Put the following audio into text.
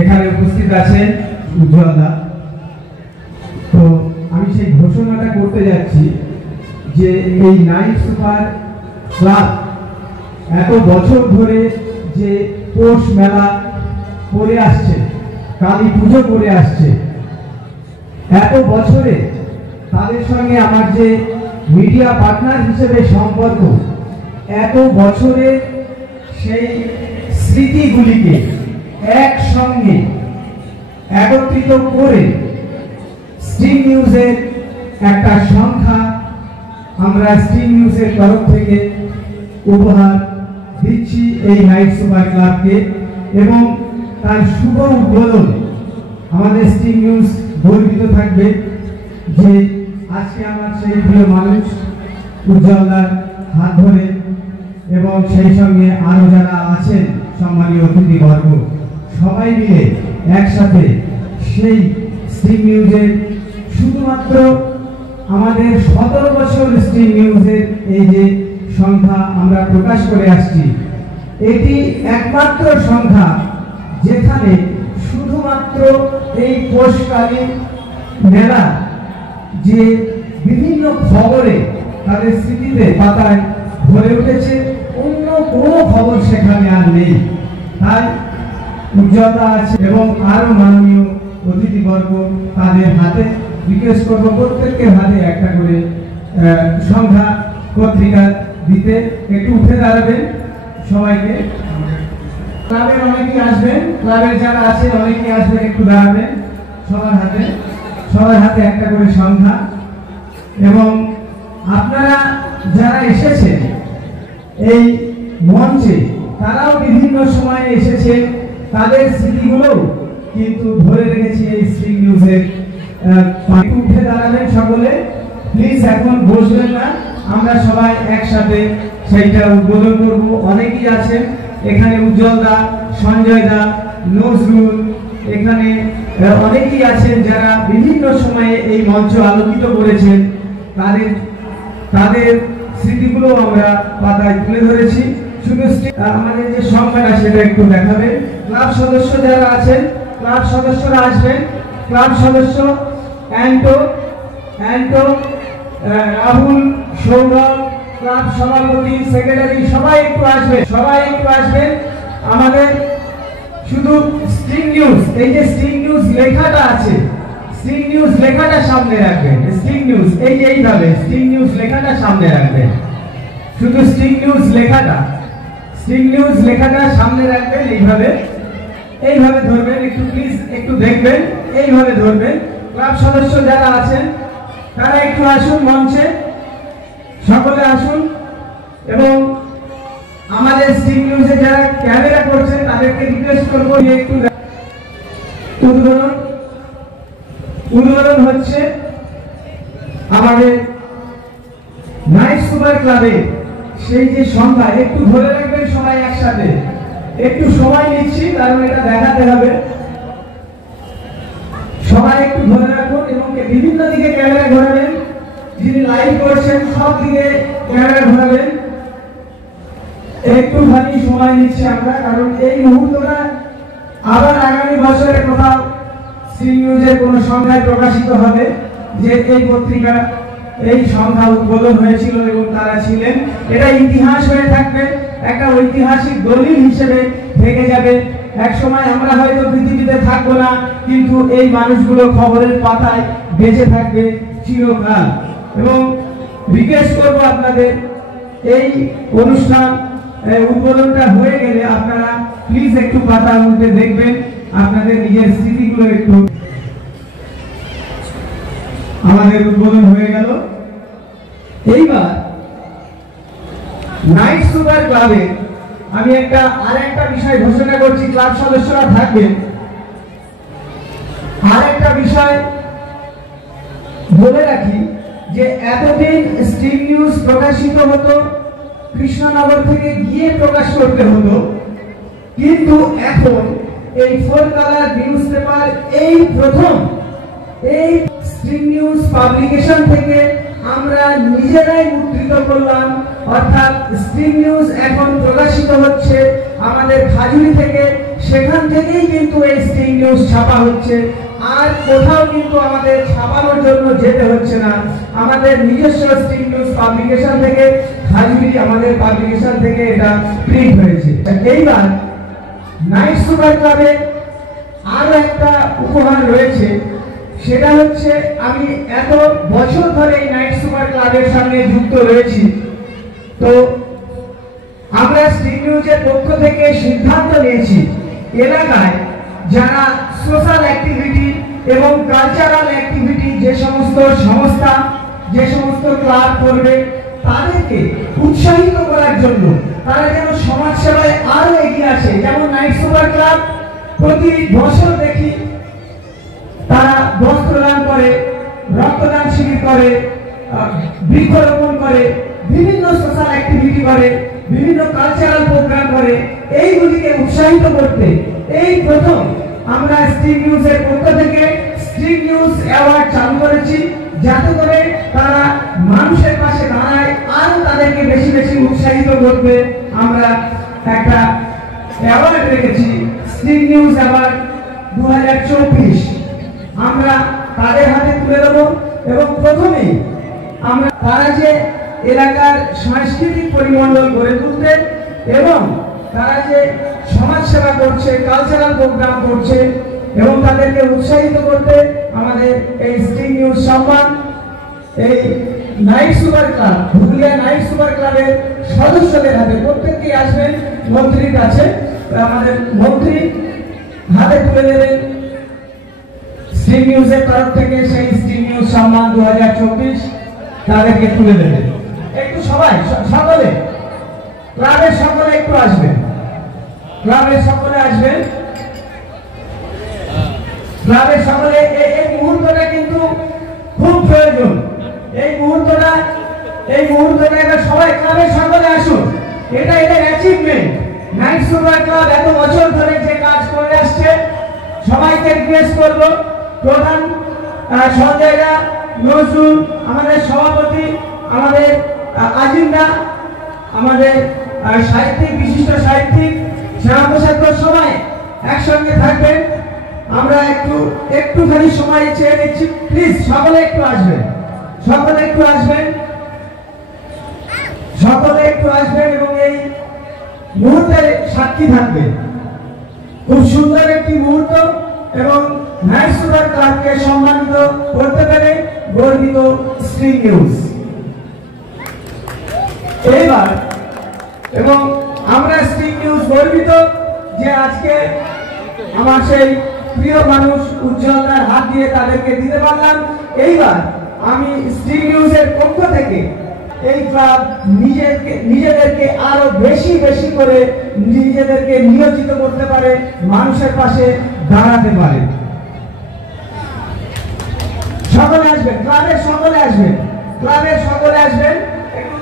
এখানে উপস্থিত আছেন উজ্জ্বল দা। তো আমি সেই ঘোষণাটা করতে যাচ্ছি যে এই নাইট সুপার ক্লাব এত বছর ধরে যে পৌষ মেলা করে আসছে, কালী পুজো করে আসছে, এত বছরে তাদের সঙ্গে আমার যে মিডিয়া পার্টনার হিসেবে সম্পর্ক, এত বছরে সেই স্মৃতিগুলিকে একসঙ্গে একত্রিত করে স্টিং নিউজের একটা সংখ্যা আমরা স্টিং নিউজের তরফ থেকে উপহার দিচ্ছি এই নাইট সুপার ক্লাবকে, এবং তার শুভ উদ্বোধন আমাদের স্টিং নিউজ গর্বিত থাকবে যে আজকে আমার সেই প্রিয় মানুষ উজ্জ্বলদার হাত ধরে এবং সেই সঙ্গে আরো যারা আছেন সম্মানীয় অতিথিবর্গ সবাই মিলে একসাথে সেই স্টিং নিউজের শুধুমাত্র আমাদের 17 বছর স্টিং নিউজের এই যে সংখ্যা আমরা প্রকাশ করে আসছি, এটি একমাত্র সংখ্যা যেখানে শুধুমাত্র এই পৌষকালী মেলা যে বিভিন্ন খবরে তাদের স্মৃতিতে পাতায় ভরে উঠেছে, অন্য কোনো খবর সেখানে আর নেই। তাই উজ্জ্বলতা আছে এবং আরো মাননীয় অতিথিবর্গ তাদের হাতে রিকোয়েস্ট করবো প্রত্যেকের হাতে একটা করে সংখ্যা পত্রিকা দিতে। একটু উঠে দাঁড়াবেন সবাইকে। ক্লাবের অনেকেই আসবেন, ক্লাবের যারা আছে অনেকেই আসবেন, একটু দাঁড়াবেন। সবার হাতে একটা করে সংখ্যা। এবং আপনারা যারা এসেছেন এই মঞ্চে তারাও বিভিন্ন সময়ে এসেছেন, তাদের স্মৃতিগুলো কিন্তু ধরে রেখেছি এই স্টিং নিউজের। উঠে দাঁড়াবেন সকলে প্লিজ, এখন বসবেন না, আমরা সবাই একসাথে সেইটা উদ্বোধন করব। অনেকেই আছেন এখানে, উজ্জ্বল দা, সঞ্জয় দা, নজরুল, এখানে অনেকেই আছেন যারা বিভিন্ন সময়ে এই মঞ্চ আলোকিত করেছেন, তাদের স্মৃতিগুলো আমরা পাতায় তুলে ধরেছি। শুধু আমাদের যে সংখ্যাটা সেটা একটু দেখাবে। ক্লাব সদস্য যারা আছেন, ক্লাব সদস্যরা আসবেন। ক্লাব সদস্য অ্যান্টো, রাহুল, সৌরভ, ক্লাব সভাপতি, সেক্রেটারি সবাই একটু আসবেন। আমাদের শুধু স্টিং নিউজ, এই যে স্টিং নিউজ লেখাটা আছে, স্টিং নিউজ লেখাটা সামনে রাখবেন। স্টিং নিউজ এই যে এইভাবে স্টিং নিউজ লেখাটা সামনে রাখবেন, শুধু স্টিং নিউজ লেখাটা সামনে রাখবেন। এইভাবে ধরবেন, একটু প্লিজ একটু দেখবেন, এইভাবে ধরবেন। ক্লাব সদস্য যারা আছেন তারা একটু আসুন মঞ্চে, সকলে আসুন। এবং আমাদের স্টিং নিউজে যারা ক্যামেরা করছেন তাদেরকে রিকোয়েস্ট করবো একটু উদ্বোধন হচ্ছে আমাদের নাইট সুপার ক্লাবে সেই যে সংখ্যা, একটু ধরে রাখবেন সবাই একসাথে। একটু সময় নিচ্ছি কারণ এটা দেখাতে হবে। সবাই একটু ধরে রাখুন এবং বিভিন্ন দিকে ক্যামেরা ঘোরাবেন, যিনি লাইভ করছেন সব দিকে ক্যামেরা ঘোরাবেন। একটুখানি সময় নিচ্ছি আমরা, কারণ এই মুহূর্তটা আবার আগামী বছরে কোথাও স্টিং নিউজের কোনো সংখ্যায় প্রকাশিত হবে যে এই পত্রিকা এই সংখ্যা উদ্বোধন হয়েছিল এবং তারা ছিলেন। এটা ইতিহাস হয়ে থাকবে, একটা ঐতিহাসিক দলিল হিসেবে থেকে যাবে। এক সময় আমরা হয়তো পৃথিবীতে থাকবো না, কিন্তু এই মানুষগুলো খবরের পাতায় বেঁচে থাকবে চিরকাল। এবং রিকোয়েস্ট করবো আপনাদের, এই অনুষ্ঠান উদ্বোধনটা হয়ে গেলে আপনারা প্লিজ একটু পাতা উল্টে দেখবেন, আপনাদের নিজের স্মৃতিগুলো একটু। আমাদের উদ্বোধন হয়ে গেল। এইবার নাইট সুপার ক্লাবে আমি আরেকটা বিষয় ঘোষণা করছি, ক্লাব সদস্যরা থাকবেন। আরেকটা বিষয় বলে রাখি যে এতদিন স্টিং নিউজ প্রকাশিত হতো কৃষ্ণনগর থেকে গিয়ে প্রকাশ করতে হতো, কিন্তু এখন এই 4 কালার নিউজ পেপার এই প্রথম এই স্টিং নিউজ পাবলিকেশন থেকে আমরা নিজেরাই মুদ্রিত করলাম। অর্থাৎ স্টিং নিউজ এখন প্রকাশিত হচ্ছে আমাদের খাজুরি থেকে, সেখান থেকেই কিন্তু এই স্টিং নিউজ ছাপা হচ্ছে। আর কোথাও কিন্তু আমাদের ছাপানোর জন্য যেতে হচ্ছে না, আমাদের নিজস্ব স্ট্রিং নিউজ পাবলিকেশন থেকে, হাজুরি আমাদের পাবলিকেশন থেকে এটা প্রিন্ট হয়েছে। এইবার নাইট সুপার ক্লাবে আরো একটা উপহার রয়েছে, সেটা হচ্ছে আমি এত বছর ধরে এই নাইট সুপার ক্লাবের সঙ্গে যুক্ত রয়েছি, তো আমরা স্ট্রিং নিউজের পক্ষ থেকে সিদ্ধান্ত নিয়েছি এলাকায় যারা সোশ্যাল অ্যাক্টিভিটি এবং কালচারাল অ্যাক্টিভিটি যে সমস্ত সংস্থা, যে সমস্ত ক্লাব করবে, তাদেরকে উৎসাহিত করার জন্য, তারা যেন সমাজ সেবায় আরো এগিয়ে আসে। যেমন নাইট সুপার ক্লাব প্রতি বছর দেখি তারা বস্ত্রদান করে, রক্তদান শিবির করে, বৃক্ষরোপণ করে, বিভিন্ন সোশ্যাল অ্যাক্টিভিটি করে, বিভিন্ন কালচারাল প্রোগ্রাম করে। এইগুলিকে উৎসাহিত করতে এই প্রথম আমরা স্ট্রিং নিউজের পক্ষ থেকে স্ট্রিং নিউজ অ্যাওয়ার্ড চালু করেছি, যাতে করে তারা মানুষের পাশে দাঁড়ায়, আরো তাদেরকে বেশি বেশি উৎসাহিত করতে আমরা একটা অ্যাওয়ার্ড রেখেছি, স্ট্রিং নিউজ অ্যাওয়ার্ড 2024। আমরা তাদের হাতে তুলে দেবো এবং প্রথমেই আমরা তারা যে এলাকার সাংস্কৃতিক পরিমণ্ডল গড়ে তুলতে এবং তারা যে সমাজ সেবা করছে, কালচারাল প্রোগ্রাম করছে এবং তাদেরকে উৎসাহিত করতে আমাদের এই স্ট্রিং নিউজ সম্মান এই নাইট সুপার ক্লাব, হুগলিয়া নাইট সুপার ক্লাবের সদস্যদের হাতে, প্রত্যেককেই আসবেন মন্ত্রীর কাছে, আমাদের মন্ত্রী হাতে তুলে দেবেন স্ট্রিং নিউজের তরফ থেকে সেই স্ট্রিং নিউজ সম্মান 2024 তাদেরকে তুলে দেবেন। একটু সবাই সকলে ক্লাবের সকলে একটু আসবেন, ক্লাবের সকলে আসবেন, ক্লাবের সকলে। এই মুহূর্তটা কিন্তু খুব প্রয়োজন, এই মুহূর্তটা এবার সবাই ক্লাবের সকলে আসুন। এটা এদের অ্যাচিভমেন্ট। নাইট সুপার ক্লাব এত বছর ধরে যে কাজ করে আসছে, সবাইকে রিকোয়েস্ট করব, প্রধান সঞ্জয় দা, নজরুল, আমাদের সভাপতি, আমাদের আজিন্দা, আমাদের সাহিত্যিক, বিশিষ্ট সাহিত্যিক শ্যামাপ্রসাদ, সবাই একসঙ্গে থাকবেন। আমরা একটুখানি সময় চেয়ে নিচ্ছি, প্লিজ সকলে একটু আসবেন, সকলে একটু আসবেন, সকলে একটু আসবেন এবং এই মুহূর্তের সাক্ষী থাকবেন। খুব সুন্দর একটি মুহূর্ত এবং নাইট সুপার ক্লাবকে সম্মানিত করতে পেরে গর্বিত স্ট্রিং নিউজ। এইবার এবং আমরা স্ট্রিং নিউজ গর্বিত যে আজকে আমার সেই প্রিয় মানুষ উজ্জ্বলদার হাত দিয়ে তাদেরকে দিতে পারলাম। এইবার আমি স্ট্রিং নিউজের পক্ষ থেকে এই ক্লাব নিজেদেরকে আরো বেশি বেশি করে নিজেদেরকে নিয়োজিত করতে পারে, মানুষের পাশে দাঁড়াতে পারে। সকলে আসবেন, ক্লাবের সকলে আসবেন, ক্লাবের সকলে আসবেন। একটু